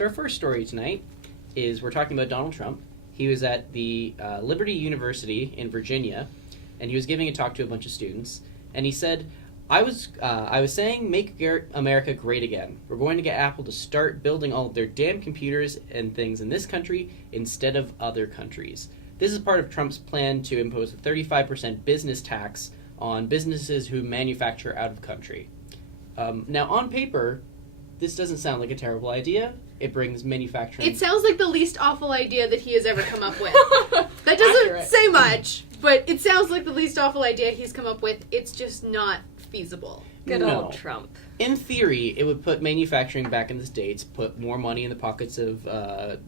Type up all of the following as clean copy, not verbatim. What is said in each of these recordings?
So our first story tonight is we're talking about Donald Trump. He was at the Liberty University in Virginia, and he was giving a talk to a bunch of students. And he said, I was saying, make America great again. We're going to get Apple to start building all of their damn computers and things in this country instead of other countries. This is part of Trump's plan to impose a 35% business tax on businesses who manufacture out of country. Now, on paper, this doesn't sound like a terrible idea. It brings manufacturing... It sounds like the least awful idea that he has ever come up with. That doesn't Accurate. say much, but it sounds like the least awful idea he's come up with. It's just not feasible. Good No. old Trump. In theory, it would put manufacturing back in the States, put more money in the pockets of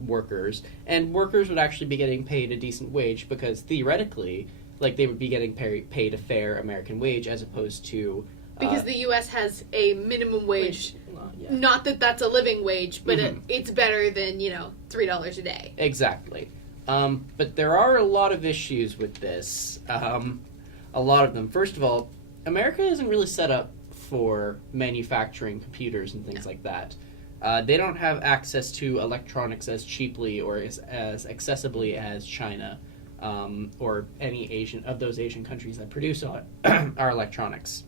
workers, and workers would actually be getting paid a decent wage because theoretically, like, they would be getting paid a fair American wage as opposed to... Because the U.S. has a minimum wage. Yeah. Not that that's a living wage, but Mhm. it's better than, $3 a day. Exactly. But there are a lot of issues with this. A lot of them. First of all, America isn't really set up for manufacturing computers and things like that. They don't have access to electronics as cheaply or as accessibly as China or any of those Asian countries that produce our electronics.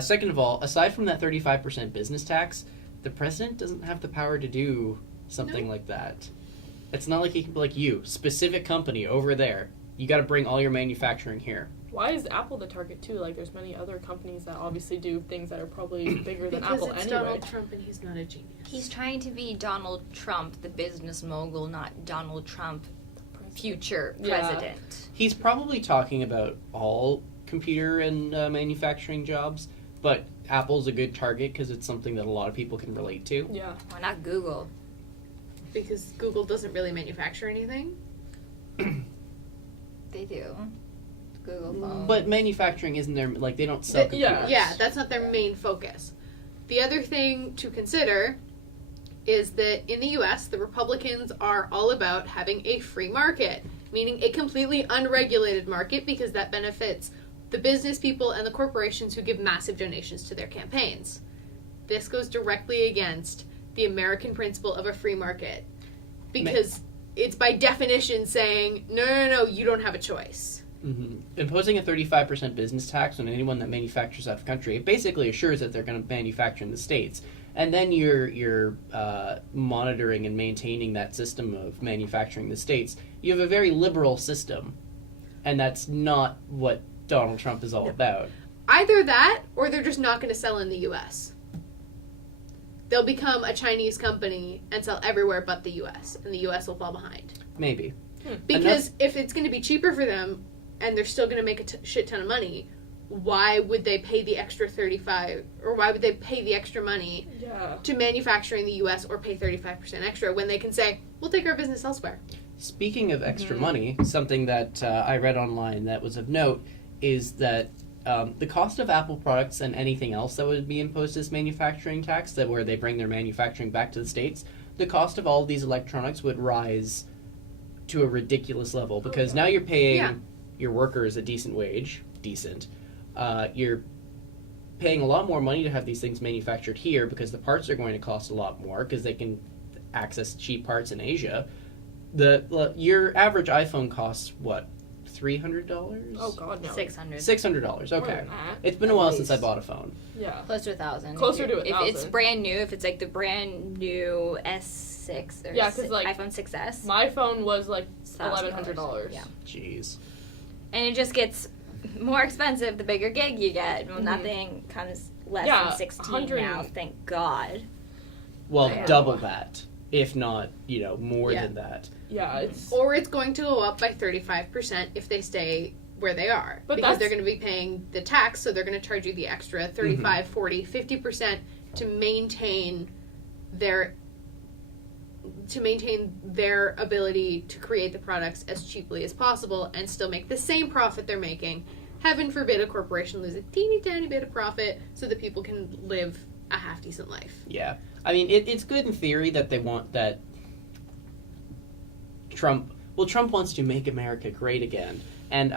Second of all, aside from that 35% business tax, the president doesn't have the power to do something like that. It's not like he can be like, you, specific company over there, you got to bring all your manufacturing here. Why is Apple the target too? Like, there's many other companies that obviously do things that are probably bigger than Because Apple it's anyway. Donald Trump and he's not a genius. He's trying to be Donald Trump, the business mogul, not Donald Trump, future Yeah. president. He's probably talking about all computer and manufacturing jobs, but Apple's a good target because it's something that a lot of people can relate to. Yeah. Why not Google? Because Google doesn't really manufacture anything. They do. Google phone. But manufacturing isn't their, like, they don't sell computers. yeah. Yeah, that's not their main focus. The other thing to consider is that in the U.S., the Republicans are all about having a free market, meaning a completely unregulated market because that benefits the business people and the corporations who give massive donations to their campaigns. This goes directly against the American principle of a free market because it's by definition saying, no, you don't have a choice. Mm-hmm. Imposing a 35% business tax on anyone that manufactures out of country, it basically assures that they're going to manufacture in the States. And then you're monitoring and maintaining that system of manufacturing in the States. You have a very liberal system, and that's not what Donald Trump is all about. Either that, or they're just not going to sell in the U.S. They'll become a Chinese company and sell everywhere but the U.S., and the U.S. will fall behind. Maybe. Because if it's going to be cheaper for them, and they're still going to make a shit ton of money, why would they pay the extra 35, or why would they pay the extra money Yeah. to manufacture in the U.S. or pay 35% extra when they can say, we'll take our business elsewhere? Speaking of extra money, something that I read online that was of note is that the cost of Apple products and anything else that would be imposed as manufacturing tax, that where they bring their manufacturing back to the States, the cost of all of these electronics would rise to a ridiculous level because now you're paying your workers a decent wage, you're paying a lot more money to have these things manufactured here because the parts are going to cost a lot more because they can access cheap parts in Asia. Your average iPhone costs what, $300? Oh God, no. $600. $600. More Okay, than that. it's been a At while least. since I bought a phone. Yeah. Close to 1,000. Closer to If it's 1,000. brand new, if it's like the brand new S6 or Yeah, 'cause, like, iPhone 6S. My phone was like $1,000. $1,100. Yeah. Jeez. And it just gets more expensive the bigger gig you get. Well, Mhm. nothing comes less Yeah, than 16 100 now, thank God. Well, Yeah. double that, if not, more Yeah. than that. Yeah, it's Or it's going to go up by 35% if they stay where they are. But because that's- they're going to be paying the tax, so they're going to charge you the extra 35, 40, 50% to maintain their ability to create the products as cheaply as possible and still make the same profit they're making. Heaven forbid a corporation lose a teeny tiny bit of profit so that people can live a half decent life. Yeah. I mean, it's good in theory that they want that Trump wants to make America great again. And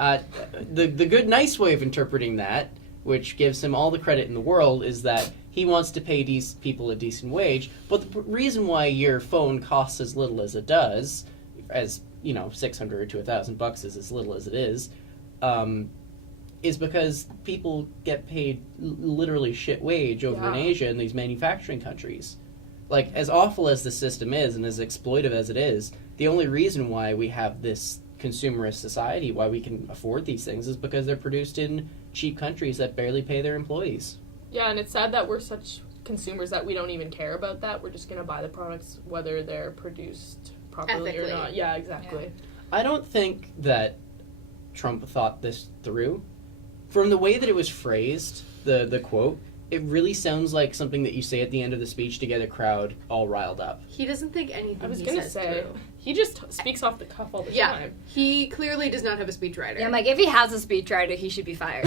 the good, nice way of interpreting that, which gives him all the credit in the world, is that he wants to pay people a decent wage. But the reason why your phone costs as little as it does, as $600 to $1,000 is as little as it is because people get paid literally shit wage over in Asia in these manufacturing countries. Like, as awful as the system is and as exploitive as it is, the only reason why we have this consumerist society, why we can afford these things, is because they're produced in cheap countries that barely pay their employees. Yeah, and it's sad that we're such consumers that we don't even care about that. We're just going to buy the products whether they're produced properly Ethically. or not. Yeah, exactly. Yeah. I don't think that Trump thought this through. From the way that it was phrased, the quote, it really sounds like something that you say at the end of the speech to get a crowd all riled up. He doesn't think anything I was he going to says say, through. he just speaks off the cuff all the Yeah, time. he clearly does not have a speechwriter. Yeah, I'm like, if he has a speechwriter, he should be fired.